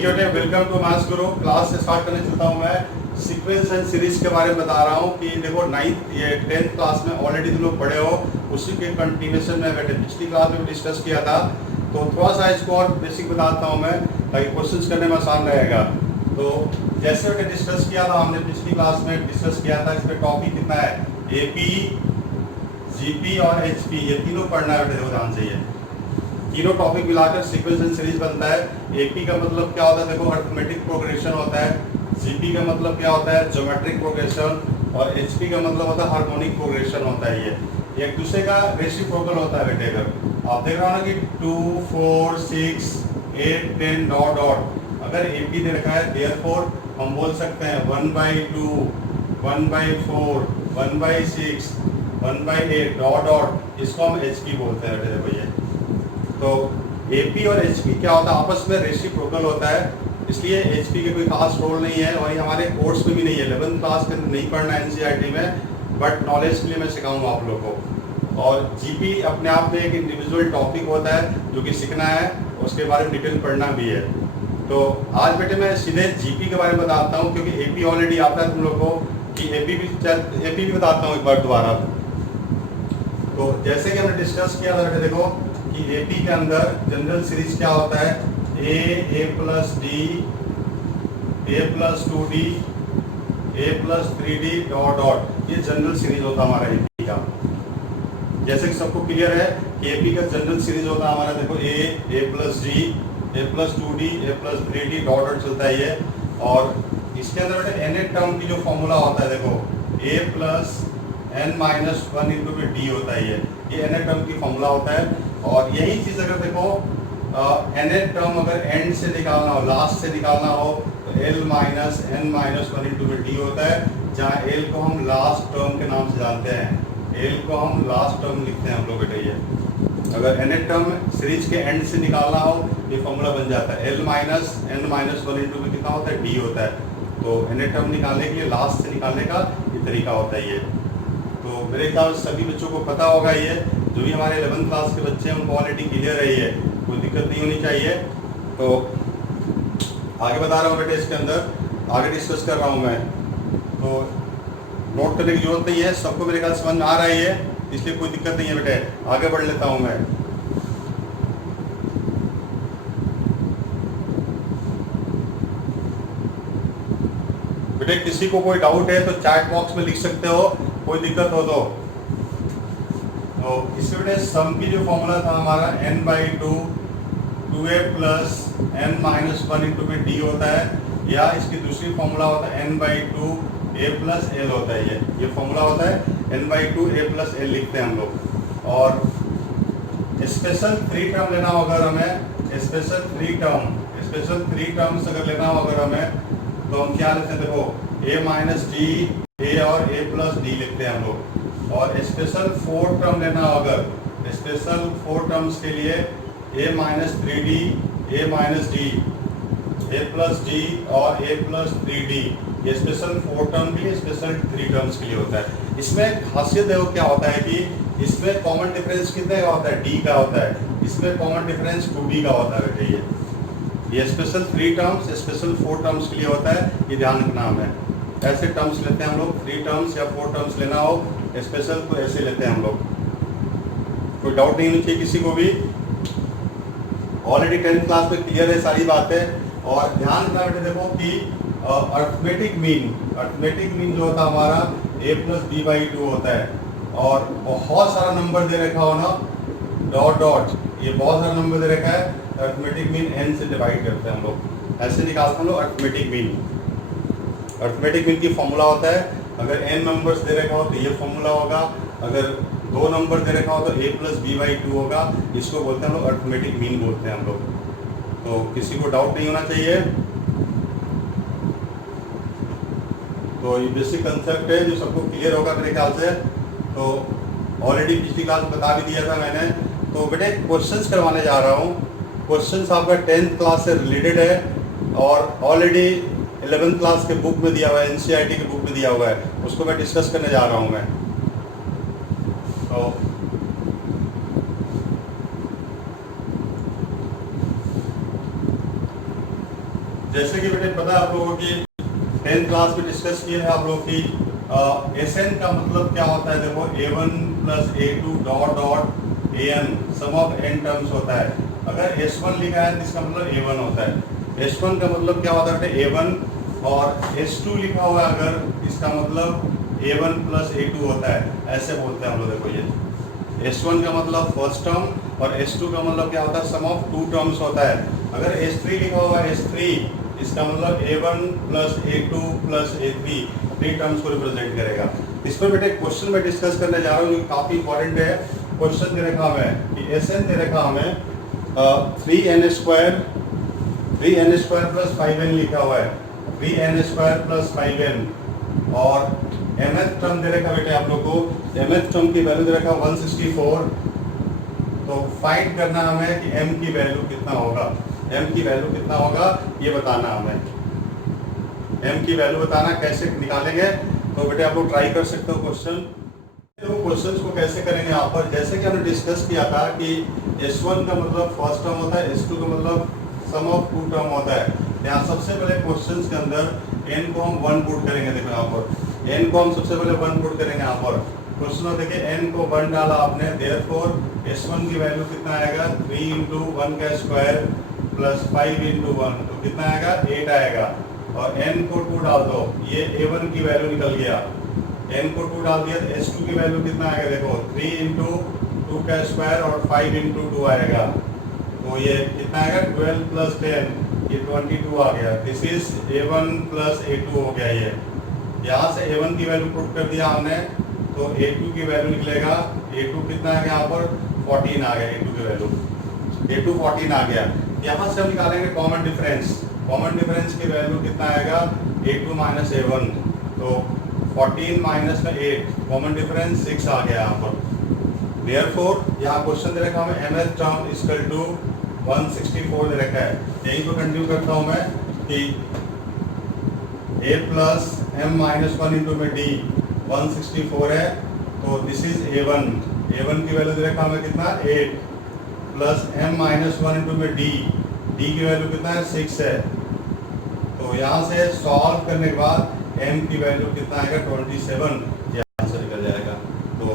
ठीक है बेटे, welcome to maths Guru. Class start करने चलता हूँ मैं। सीक्वेंस एंड सीरीज के बारे में बता रहा हूँ कि देखो 10th क्लास में ऑलरेडी तुम लोग पढ़े हो, उसी के कंटिन्यूएशन में बेटे पिछली क्लास में डिस्कस किया था। तो थोड़ा सा इसको और बेसिक बताता हूँ मैं, ताकि क्वेश्चंस करने में आसान रहेगा। तो जैसे बेटे डिस्कस किया था हमने पिछली क्लास में, डिस्कस किया था इसमें टॉपिक कितना है, एपी, जीपी और एचपी, ये तीनों पढ़ना है बेटे, ध्यान से। ये तीनों टॉपिक मिलाकर सीक्वेंस एंड सीरीज बनता है। एपी का मतलब क्या होता है, देखो अरिथमेटिक प्रोग्रेशन होता है। जीपी का मतलब क्या होता है, ज्योमेट्रिक प्रोग्रेशन। और एचपी का मतलब होता है हार्मोनिक प्रोग्रेशन होता है। ये एक दूसरे का रेसिप्रोकल होता है बेटे। अगर आप देख रहे हो ना कि 2, 4, 6, 8, 10 डॉट डॉट, अगर एपी दे रखा है, देयरफॉर हम बोल सकते हैं 1/2, 1/4, 1/6, 1/8 डॉट डॉट, इसको हम एचपी बोलते हैं बेटे। देखो ये तो एपी और एचपी क्या होता है, आपस में रेसिप्रोकल होता है, इसलिए एचपी के कोई खास रोल नहीं है। और ये हमारे कोर्स में भी नहीं है, 11th क्लास के नहीं पढ़ना है एनसीईआरटी में, बट नॉलेज के लिए मैं सिखाऊंगा आप लोगों को। और जीपी अपने आप में एक इंडिविजुअल टॉपिक होता है जो कि सीखना है, उसके बारे में डिटेल पढ़ना भी है। तो आज बेटे मैं सीधे जीपी के बारे में बताता हूँ, क्योंकि एपी ऑलरेडी आता है तुम लोग को, कि एपी भी बताता हूँ एक बार दोबारा। तो जैसे कि हमने डिस्कस किया था बेटे, देखो कि एपी के अंदर जनरल सीरीज क्या होता है, ए प्लस डी, ए प्लस 2d, ए प्लस 3d डॉट डॉट, ये जनरल सीरीज होता है हमारा एपी का। जैसे कि सबको क्लियर है कि एपी का जनरल सीरीज होता है हमारा, देखो ए प्लस डी, ए प्लस 2d, ए प्लस 3d डॉट डॉट चलता है ये। और इसके अंदर बेटे एन टर्म की जो फॉर्मूला होता है, देखो ए प्लस n-1 इंटू डी होता है ये एन टर्म की फॉर्मूला होता है। और यही चीज अगर देखो एन टर्म अगर एंड से निकालना हो, लास्ट से निकालना हो, तो l minus n-1 into D होता है, जहाँ l को हम लास्ट टर्म के नाम से जानते हैं। l को हम लास्ट टर्म लिखते हैं हम लोग बेटे। ये अगर n टर्म सीरीज के एंड से निकालना हो, ये फॉर्मूला बन जाता है l माइनस n-1 इंटू कितना होता है, डी होता है। तो n टर्म निकालने के लिए लास्ट से निकालने का ये तरीका होता है ये। तो मेरे ख्याल सभी बच्चों को पता होगा, ये जो भी हमारे 11th क्लास के बच्चे हैं उनको ऑलरेडी क्लियर है, ये कोई दिक्कत नहीं होनी चाहिए। तो आगे बता रहा हूँ बेटे, इसके अंदर आगे डिस्कस कर रहा हूँ मैं, तो नोट करने की जरूरत नहीं है, सबको मेरे ख्याल समझ में आ रहा है ये, इसलिए कोई दिक्कत नहीं है बेटे। आगे बढ़ लेता हूँ मैं। बेटे किसी को कोई डाउट है तो चैट बॉक्स में लिख सकते हो, कोई दिक्कत हो तो इसमें बेटे सम की जो फॉर्मूला था हमारा n/2 2a plus n-1 into में डी होता है, या इसकी दूसरी फॉर्मूला होता है n/2 a प्लस l होता है। ये फॉर्मूला होता है n/2 a प्लस l लिखते हैं हम लोग। और स्पेशल 3 टर्म लेना हो अगर हमें, स्पेशल 3 टर्म्स अगर लेना हो अगर हमें, तो हम क्या लिखते हैं, देखो a माइनस डी, a और a प्लस डी लिखते हैं हम लोग। और स्पेशल 4 टर्म लेना हो अगर, स्पेशल 4 टर्म्स के लिए a minus 3d, a minus D, a plus D और a प्लस 3d, ये स्पेशल 4 टर्म के लिए, स्पेशल 3 टर्म्स के लिए होता है। इसमें खासियत देखो क्या होता है कि इसमें कॉमन डिफरेंस कितने का होता है, d का होता है। इसमें कॉमन डिफरेंस 2d का होता है बेटे। ये स्पेशल 3 टर्म्स स्पेशल 4 टर्म्स के लिए होता है, ये ध्यान रखना हमें। ऐसे टर्म्स लेते हैं हम लोग, 3 टर्म्स या 4 टर्म्स लेना हो स्पेशल तो ऐसे लेते हैं हम लोग। कोई डाउट नहीं होनी चाहिए किसी को भी, ऑलरेडी 10th क्लास में क्लियर है सारी बातें। और ध्यान रखना बेटे देखो कि अरिथमेटिक मीन जो होता है हमारा a प्लस b/2 होता है। और बहुत सारा नंबर दे रखा हो ना, डॉट डॉट, ये बहुत सारा नंबर दे रखा है, अरिथमेटिक मीन n से डिवाइड करते हैं हम लोग, ऐसे निकालते हैं हम लोग अरिथमेटिक मीन। अरिथमेटिक मीन की फॉर्मूला होता है, अगर n नंबर्स दे रखा हो तो ये फॉर्मूला होगा, अगर 2 नंबर दे रखा हो तो a प्लस b/2 होगा। इसको बोलते हैं हम लोग अरिथमेटिक मीन बोलते हैं हम लोग। तो किसी को डाउट नहीं होना चाहिए। तो ये बेसिक कंसेप्ट है जो सबको क्लियर होगा मेरे ख्याल से। तो ऑलरेडी पिछली क्लास बता भी दिया था मैंने। तो बेटे क्वेश्चंस करवाने जा रहा हूँ, क्वेश्चंस आपका 10th क्लास से रिलेटेड है, और ऑलरेडी 11th क्लास के बुक में दिया हुआ है, एनसीईआरटी के बुक में दिया हुआ है, उसको मैं डिस्कस करने जा रहा हूँ मैं। तो जैसे कि बेटे पता है आप लोगों की 10th क्लास में डिस्कस किया है आप लोगों की एसएन का मतलब क्या होता है। देखो a1 plus a2 dot dot an sum of n terms होता है। अगर s1 लिखा है तो इसका मतलब a1 होता है। s1 का मतलब क्या होता है बेटे a1, और s2 लिखा हुआ है अगर इसका मतलब a1 प्लस a2 होता है। ऐसे बोलते हैं हम लोग। देखो ये s1 का मतलब फर्स्ट टर्म और s2 का मतलब क्या होता है, सम ऑफ टू टर्म्स होता है। अगर s3 लिखा हुआ है s3, इसका मतलब a1 plus a2 plus a3 three terms को रिप्रेजेंट करेगा। इस पर बेटे क्वेश्चन में डिस्कस करने जा रहा हूँ जो काफी इंपॉर्टेंट है। क्वेश्चन दे रखा हमें कि एसएन दे रखा हमें 3n स्क्वायर प्लस 5n लिखा हुआ है, 3n स्क्वायर प्लस 5n। और mth टर्म दे रखा बेटे आप लोग को, mth टर्म की वैल्यू दे रखा 164। तो फाइंड करना हमें कि m की वैल्यू कितना होगा, m की वैल्यू कितना होगा ये बताना हमें। m की वैल्यू बताना कैसे निकालेंगे, तो बेटे आप लोग ट्राई कर सकते हो क्वेश्चन। तो क्वेश्चन को कैसे करेंगे यहाँ पर, जैसे कि हमने डिस्कस किया था कि S1 का मतलब फर्स्ट टर्म होता है, S2 का मतलब सम ऑफ टू टर्म होता है। यहाँ सबसे पहले क्वेश्चन के अंदर n को हम 1 पुट करेंगे। देखो यहाँ पर n को हम सबसे पहले 1 पुट करेंगे। यहाँ पर क्वेश्चन में देखिए n को 1 डाला आपने, देयरफॉर S1 की वैल्यू कितना आएगा, 3 इंटू 1 का स्क्वायर प्लस 5 इंटू 1, तो कितना आएगा 8 आएगा। और n को 2 डाल दो, ये a1 की वैल्यू निकल गया। n को 2 डाल दिया तो s2 की वैल्यू कितना आएगा, देखो 3 इंटू 2 का स्क्वायर और 5 इंटू 2 आएगा। तो ये कितना आएगा 12 प्लस 10, ये 22 आ गया। This is a1 plus a2 हो गया। ये यहाँ से a1 की वैल्यू पुट कर दिया हमने, तो a2 की वैल्यू निकलेगा, a2 कितना आ गया यहाँ पर 14 आ गया। a2 की वैल्यू a2 14 आ गया। यहाँ से हम निकालेंगे कॉमन डिफरेंस। कॉमन डिफरेंस की वैल्यू कितना आएगा, a2 माइनस a1, तो 14 माइनस में 8, कॉमन डिफरेंस 6 आ गया यहाँ पर। देयरफॉर यहाँ क्वेश्चन दे रखा है mth टर्म इक्वल टू 164 दे रखा है। यहीं को कंटिन्यू करता हूँ मैं कि a plus m minus 1 into में d 164 है, तो दिस इज a1। a1 की वैल्यू दे रखा हमें कितना 8 प्लस m माइनस 1 इंटू में d की वैल्यू कितना है 6 है। तो यहाँ से सॉल्व करने के बाद m की वैल्यू कितना आएगा 27, ये आंसर निकल जाएगा। तो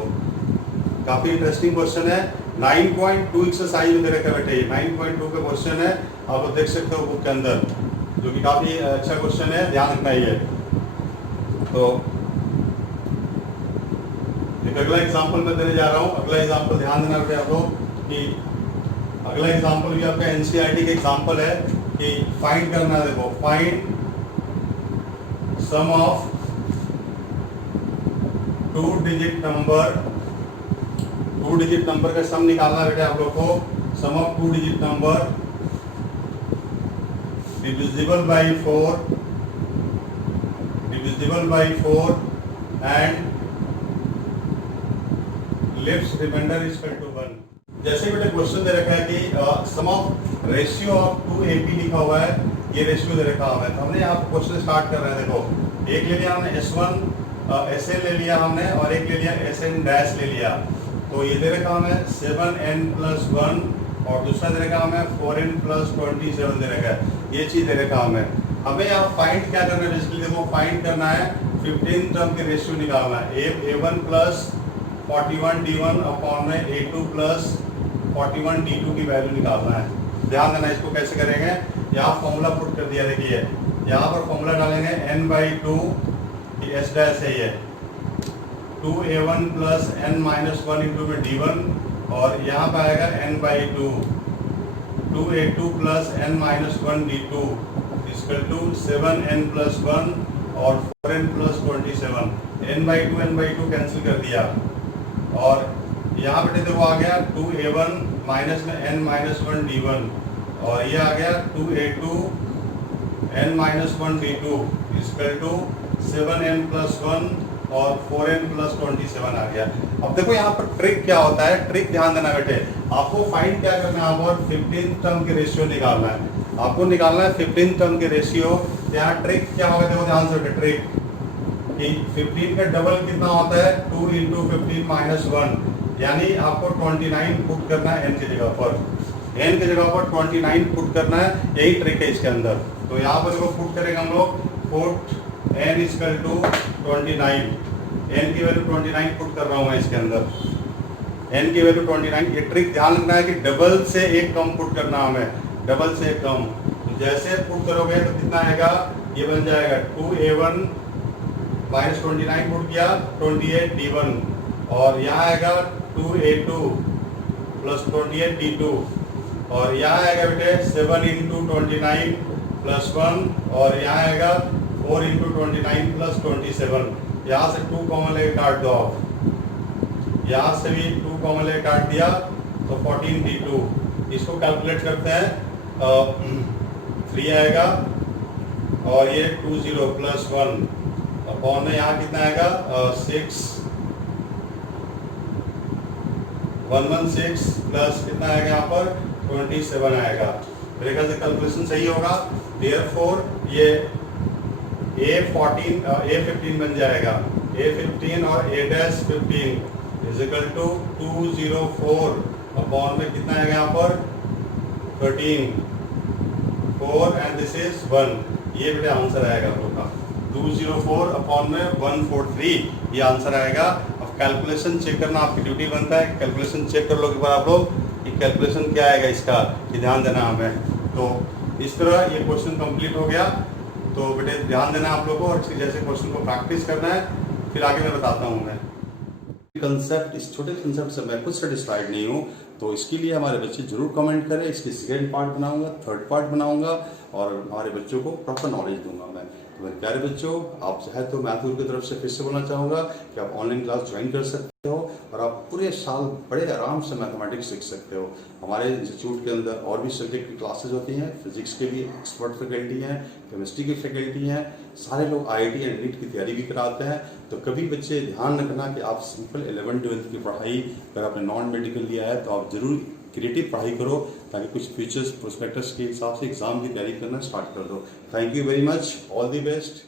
काफी इंटरेस्टिंग क्वेश्चन है। 9.2 एक्सरसाइज में दे रखा है बेटे, 9.2 का क्वेश्चन है, आप लोग देख सकते हो बुक के अंदर, जो कि काफी अच्छा क्वेश्चन है, ध्यान रखना ही है। तो एक अगला एग्जाम्पल मैं देने जा रहा हूँ। अगला एग्जाम्पल ध्यान देना बेटे आप लोग कि अगला एग्जाम्पल भी आपका एनसीईआरटी का एग्जाम्पल है कि फाइंड करना। देखो find sum of 2 digit number का सम निकालना बेटे आप लोग को। Sum of 2 digit number divisible by 4 and left remainder is equal to 1। जैसे बेटे क्वेश्चन दे रखा है कि सम ऑफ रेशियो ऑफ 2AP लिखा हुआ है, ये रेशियो दे रखा हुआ है। तो हमने यहाँ क्वेश्चन स्टार्ट कर रहे हैं। देखो एक ले लिया हमने S1 SN ले लिया हमने, और एक ले लिया SN डैश ले लिया। तो ये दे रखा हमें 7n प्लस 1, और दूसरा दे रखा हमें 4n प्लस 27 दे रखा है। ये चीज दे रखा हमें यहाँ फाइंड क्या करना है, बेसिकली देखो फाइंड करना है 15 टर्म के रेशियो निकालना है। A1 प्लस 41d1 अपॉन में A2 प्लस 41d2 की वैल्यू निकालना है। ध्यान देना इसको कैसे करेंगे। यहाँ फॉर्मूला पुट कर दिया, देखिए यहाँ पर फॉर्मूला डालेंगे n/2 कि s डैश है ये 2a1 plus n minus 1 into में d1, और यहाँ पर आएगा n/2 2a2 plus n minus 1 d2 equal to 7n plus 1 और 4n प्लस 27। n/2 कैंसिल कर दिया, और यहाँ बेटे देखो आ गया 2a1 माइनस में n माइनस 1 d1, और ये आ गया 2a2 n minus 1 d2 equal to 7n plus 1 और 4n प्लस 27 आ गया। अब देखो यहाँ पर ट्रिक क्या होता है, ट्रिक ध्यान देना बेटे। आपको फाइंड क्या करना है, यहाँ पर 15 टर्म के रेशियो निकालना है। आपको निकालना है 15 टर्म के रेशियो। यहाँ ट्रिक क्या होगा, देखो ध्यान से बेटे। ट्रिक कि 15 का डबल कितना होता है 2 इंटू 15 माइनस 1, यानी आपको 29 पुट करना है n की जगह पर। n की जगह पर 29 पुट करना है, यही ट्रिक है इसके अंदर। तो यहाँ पर देखो पुट करेंगे हम लोग, put n equal to 29, n की वैल्यू 29 पुट कर रहा हूँ मैं इसके अंदर, n की वैल्यू 29। ये ट्रिक ध्यान रखना है कि डबल से एक कम पुट करना हमें, डबल से एक कम। तो जैसे पुट करोगे तो कितना आएगा, ये बन जाएगा 2a1 माइनस 29 पुट किया 28 d1, और यहाँ आएगा 2a2 प्लस 28 d2, और यहाँ आएगा बेटे 7 इंटू 29 प्लस 1, और यहाँ आएगा 4 इंटू 29 प्लस 27। यहाँ से 2 कॉमन लेके काट दो आप, यहाँ से भी 2 कॉमन लेके काट दिया तो 14 d2। इसको कैलकुलेट करते हैं, 3 आएगा और ये 20 प्लस 1 अपॉन में यहाँ कितना आएगा 6 116 प्लस कितना आएगा यहाँ पर 27 आएगा। मेरे ख्याल से कैलकुलेशन सही होगा। देयरफॉर ये A15 बन जाएगा, A15 और A-15 is equal to 204 upon में कितना आएगा यहाँ पर 13 4 एंड दिस इज 1। ये बेटा आंसर आएगा हम लोग का 204 अपॉन में 143, ये आंसर आएगा। अब कैलकुलेशन चेक करना आपकी ड्यूटी बनता है, कैलकुलेशन चेक कर लो एक बार आप लोग कि कैलकुलेशन क्या आएगा इसका, कि ध्यान देना हमें। तो इस तरह ये क्वेश्चन कंप्लीट हो गया। तो बेटे ध्यान देना आप लोगों को, और इसके जैसे क्वेश्चन को प्रैक्टिस करना है, फिर आगे मैं बताता हूँ। मैं कंसेप्ट, इस छोटे कंसेप्ट से मैं खुद सेटिस्फाइड नहीं हूँ, तो इसके लिए हमारे बच्चे जरूर कमेंट करें। इसकी सेकेंड पार्ट बनाऊंगा, थर्ड पार्ट बनाऊंगा, और हमारे बच्चों को प्रॉपर नॉलेज दूंगा मैं। तो मेरे प्यारे बच्चों, आप चाहे तो मैथ्स की तरफ से फिर से बोलना चाहूँगा कि आप ऑनलाइन क्लास ज्वाइन कर सकते हो, और आप पूरे साल बड़े आराम से मैथमेटिक्स सीख सकते हो। हमारे इंस्टीट्यूट के अंदर और भी सब्जेक्ट की क्लासेज होती हैं, फिजिक्स के भी एक्सपर्ट फैकल्टी हैं, केमिस्ट्री की फैकल्टी हैं, सारे लोग IIT एंड नीट की तैयारी भी कराते हैं। तो कभी बच्चे ध्यान रखना कि आप सिंपल 11th-12th की पढ़ाई अगर आपने नॉन मेडिकल लिया है तो आप जरूर क्रिएटिव पढ़ाई करो, ताकि कुछ फ्यूचर्स प्रोस्पेक्टस के हिसाब से एग्जाम की तैयारी करना स्टार्ट कर दो। Thank you very much, all the best.